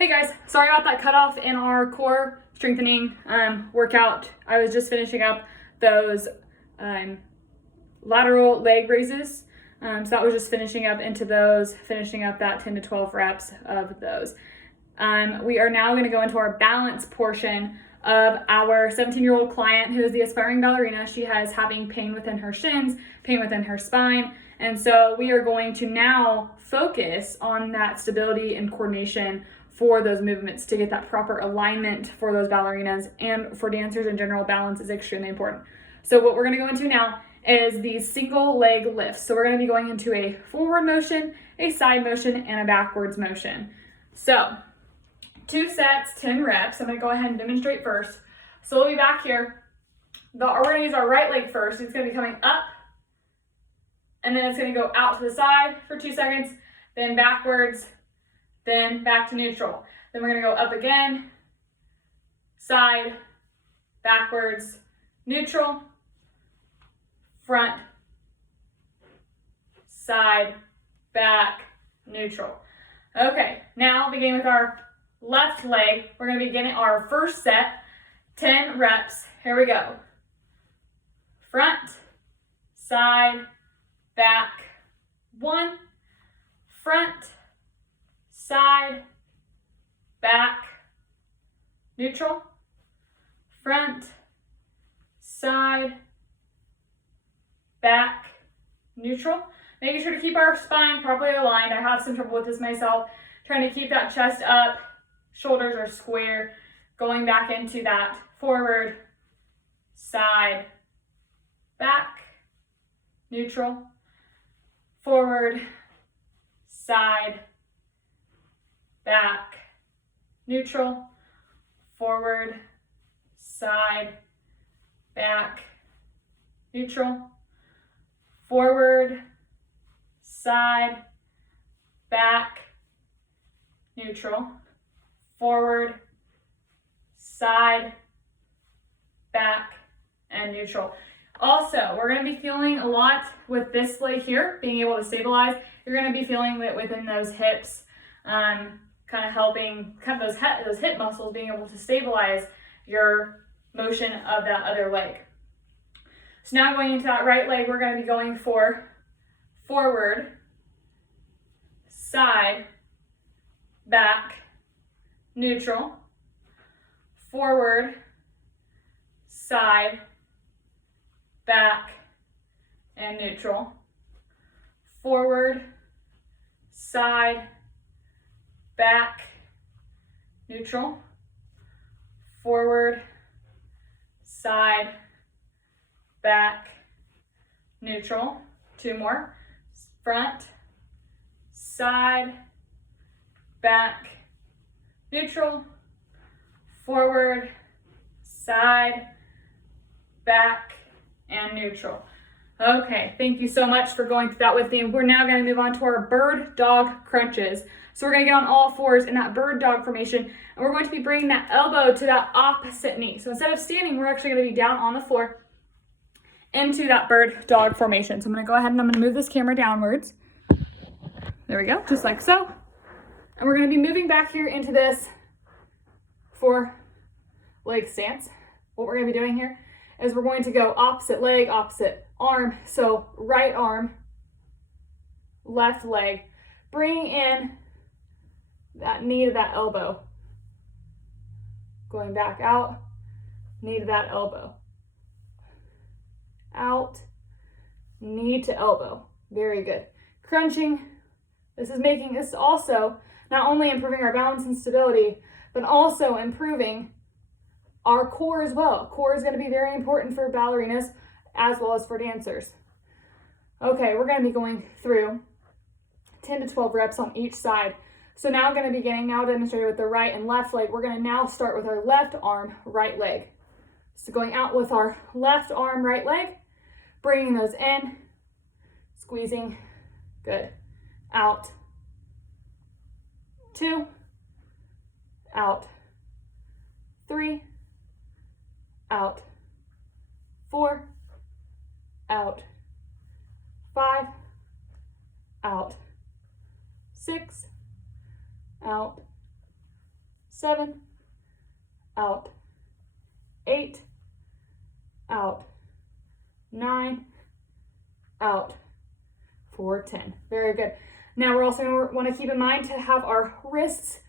Hey guys, sorry about that cutoff in our core strengthening workout. I was just finishing up those lateral leg raises. So that was just finishing up into those, finishing up that 10 to 12 reps of those. We are now going to go into our balance portion of our 17-year-old client who is the aspiring ballerina. She has having pain within her shins, pain within her spine. And so we are going to now focus on that stability and coordination for those movements to get that proper alignment for those ballerinas, and for dancers in general, balance is extremely important. So what we're going to go into now is these single leg lifts. So we're going to be going into a forward motion, a side motion, and a backwards motion. So 2 sets, 10 reps. I'm going to go ahead and demonstrate first. So we'll be back here. We're going to use our right leg first. It's going to be coming up, and then it's going to go out to the side for 2 seconds, then backwards, then back to neutral. Then we're going to go up again, side, backwards, neutral, front, side, back, neutral. Okay, now beginning with our left leg, we're going to begin our first set, 10 reps. Here we go. Front, side, back, 1, front, side, back, neutral, front, side, back, neutral. Making sure to keep our spine properly aligned. I have some trouble with this myself. Trying to keep that chest up, shoulders are square, going back into that forward, side, back, neutral, forward, side, back, neutral, forward, side, back, neutral, forward, side, back, neutral, forward, side, back, and neutral. Also, we're going to be feeling a lot with this leg here, being able to stabilize. You're going to be feeling it within those hips, kind of helping those hip muscles being able to stabilize your motion of that other leg. So now going into that right leg, we're going to be going for forward, side, back, neutral, forward, side, back, and neutral, forward, side, back, neutral, forward, side, back, neutral. 2 more. Front, side, back, neutral, forward, side, back, and neutral. Okay, thank you so much for going through that with me. We're now going to move on to our bird dog crunches. So we're going to get on all fours in that bird dog formation, and we're going to be bringing that elbow to that opposite knee. So instead of standing, we're actually going to be down on the floor into that bird dog formation. So I'm going to go ahead and I'm going to move this camera downwards. There we go, just like so. And we're going to be moving back here into this 4 leg stance. What we're going to be doing here is we're going to go opposite leg, opposite arm. So right arm, left leg, bringing in that knee to that elbow. Going back out, knee to that elbow. Out, knee to elbow. Very good. Crunching. This is also not only improving our balance and stability, but also improving our core as well. Core is going to be very important for ballerinas as well as for dancers. Okay, we're going to be going through 10 to 12 reps on each side. So now I'm going to be demonstrating with the right and left leg. We're going to now start with our left arm, right leg. So going out with our left arm, right leg, bringing those in, squeezing, good, out, 2, out, 3, out, 4, out, 5, out, 6, out, 7, out, 8, out, 9, out, for 10. Very good. Now we're also going to want to keep in mind to have our wrists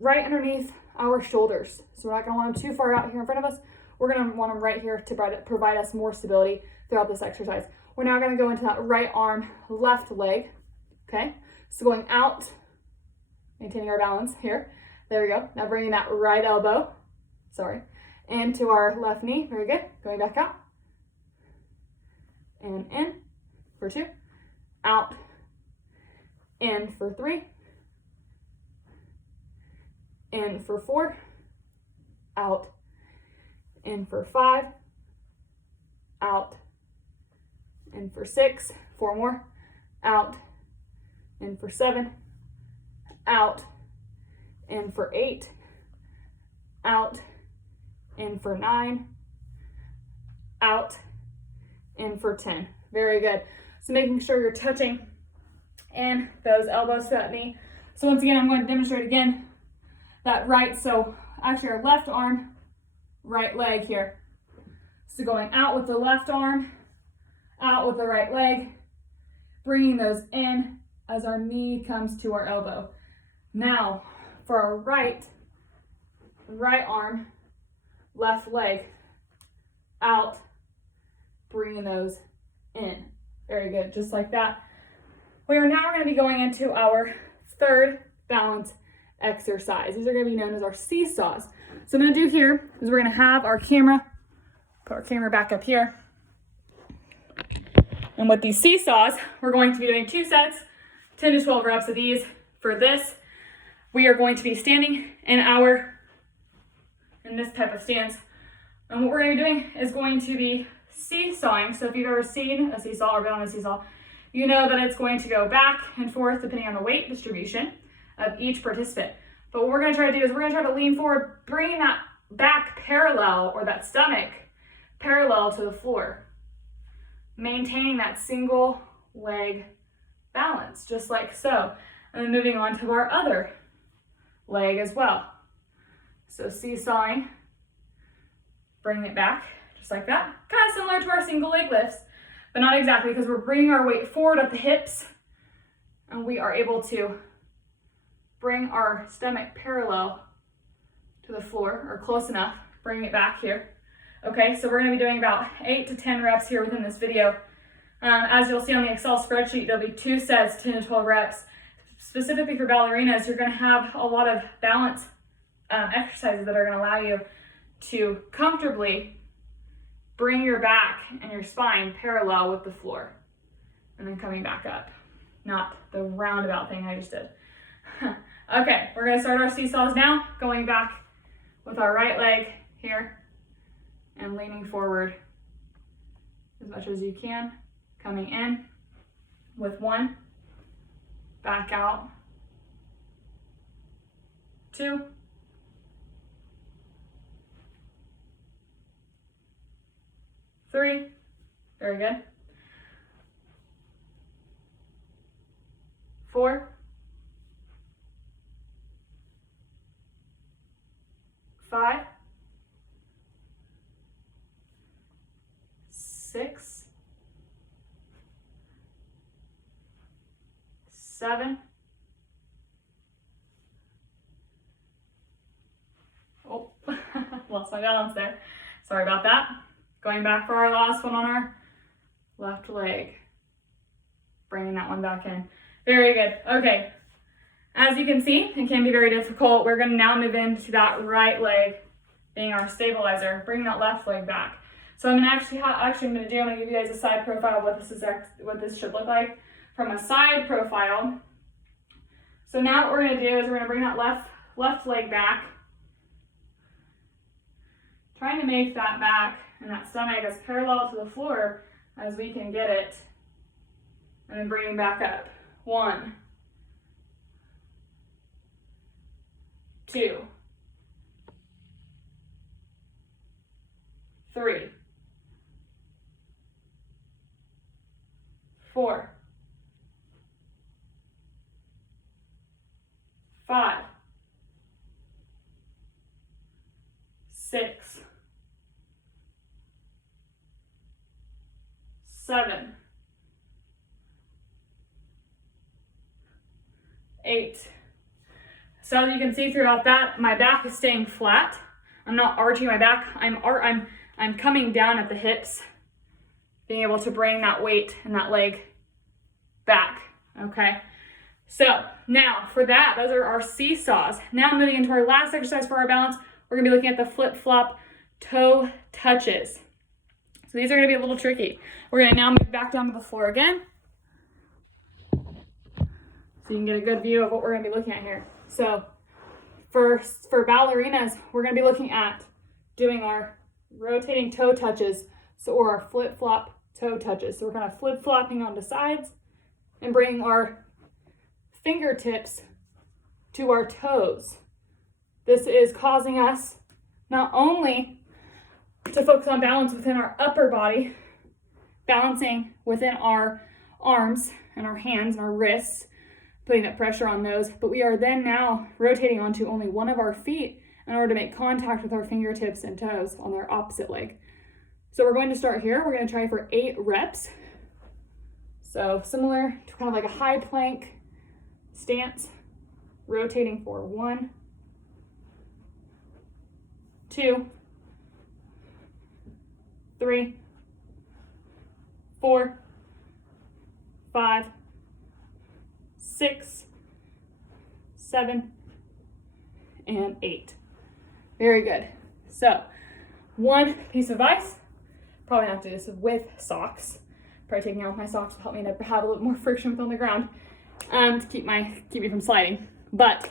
right underneath our shoulders. So we're not going to want them too far out here in front of us. We're going to want them right here to provide us more stability throughout this exercise. We're now going to go into that right arm, left leg. Okay, so going out, maintaining our balance here. There we go. Now bringing that right elbow, into our left knee. Very good. Going back out. And in for 2. Out. In for 3. In for 4. Out. In for 5. Out. In for 6. 4 more. Out. In for 7. Out. In for 8. Out. In for 9. Out. In for 10. Very good. So making sure you're touching in those elbows to that knee. So once again, I'm going to demonstrate again that right. So actually our left arm, right leg here. So going out with the left arm, out with the right leg, bringing those in as our knee comes to our elbow. Now for our right arm, left leg, out, bringing those in. Very good, just like that. We are now going to be going into our third balance exercise. These are going to be known as our seesaws. So I'm going to do here is we're going to have our camera, put our camera back up here. And with these seesaws, we're going to be doing 2 sets, 10 to 12 reps of these. For this, we are going to be standing in this type of stance. And what we're going to be doing is going to be seesawing. So if you've ever seen a seesaw or been on a seesaw, you know that it's going to go back and forth depending on the weight distribution of each participant. But what we're going to try to do is we're going to try to lean forward, bringing that back parallel, or that stomach parallel to the floor, maintaining that single leg balance, just like so. And then moving on to our other leg as well. So seesawing, bringing it back, just like that. Kind of similar to our single leg lifts, but not exactly, because we're bringing our weight forward at the hips, and we are able to bring our stomach parallel to the floor, or close enough, bring it back here. Okay, so we're going to be doing about 8 to 10 reps here within this video. As you'll see on the Excel spreadsheet, there'll be 2 sets, 10 to 12 reps. Specifically for ballerinas, you're going to have a lot of balance exercises that are going to allow you to comfortably bring your back and your spine parallel with the floor, and then coming back up. Not the roundabout thing I just did. Okay, we're going to start our seesaws now, going back with our right leg here and leaning forward as much as you can, coming in with 1, back out, 2, 3, very good, 4, 5, 6, 7, oh, lost my balance there. Sorry about that. Going back for our last one on our left leg. Bringing that one back in. Very good. Okay. As you can see, it can be very difficult. We're going to now move into that right leg being our stabilizer. Bring that left leg back. So I'm going to give you guys a side profile of what this should look like from a side profile. So now what we're going to do is we're going to bring that left leg back, trying to make that back and that stomach as parallel to the floor as we can get it, and then bringing back up. 1, 2, 3, 4, 5, 7, 8. So as you can see throughout that, my back is staying flat. I'm not arching my back. I'm coming down at the hips, being able to bring that weight and that leg back, okay? So now for that, those are our seesaws. Now moving into our last exercise for our balance, we're gonna be looking at the flip-flop toe touches. So these are gonna be a little tricky. We're gonna now move back down to the floor again, so you can get a good view of what we're gonna be looking at here. So for ballerinas, we're gonna be looking at doing our rotating toe touches, or our flip-flop toe touches. So we're kind of flip-flopping onto sides and bringing our fingertips to our toes. This is causing us not only to focus on balance within our upper body, balancing within our arms and our hands and our wrists, putting that pressure on those, but we are then now rotating onto only one of our feet in order to make contact with our fingertips and toes on our opposite leg. So we're going to start here. We're going to try for 8 reps. So similar to kind of like a high plank stance, rotating for 1, 2, 3, 4, 5, 6, 7, and 8. Very good. So one piece of advice, probably have to do this with socks. Probably taking off my socks will help me to have a little more friction on the ground to keep me from sliding. But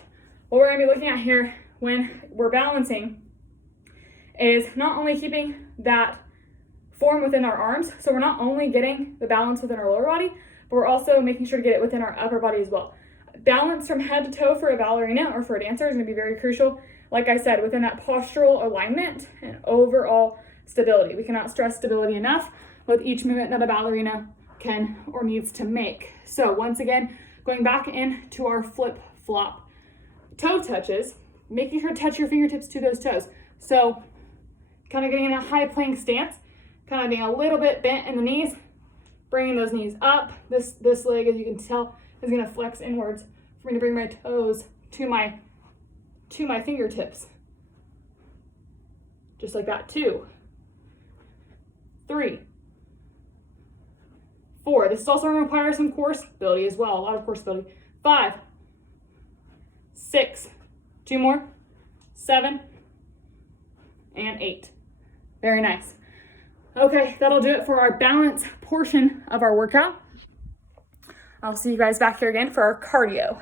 what we're gonna be looking at here when we're balancing is not only keeping that form within our arms, so we're not only getting the balance within our lower body, but we're also making sure to get it within our upper body as well. Balance from head to toe for a ballerina or for a dancer is gonna be very crucial. Like I said, within that postural alignment and overall stability. We cannot stress stability enough with each movement that a ballerina can or needs to make. So once again, going back into our flip-flop toe touches, making sure to touch your fingertips to those toes. So kind of getting in a high plank stance, kind of being a little bit bent in the knees, bringing those knees up. This leg, as you can tell, is going to flex inwards for me to bring my toes to my fingertips. Just like that. 2, 3, 4. This is also going to require some core stability as well, a lot of core stability. 5, 6, 2 more, 7, and 8. Very nice. Okay, that'll do it for our balance portion of our workout. I'll see you guys back here again for our cardio.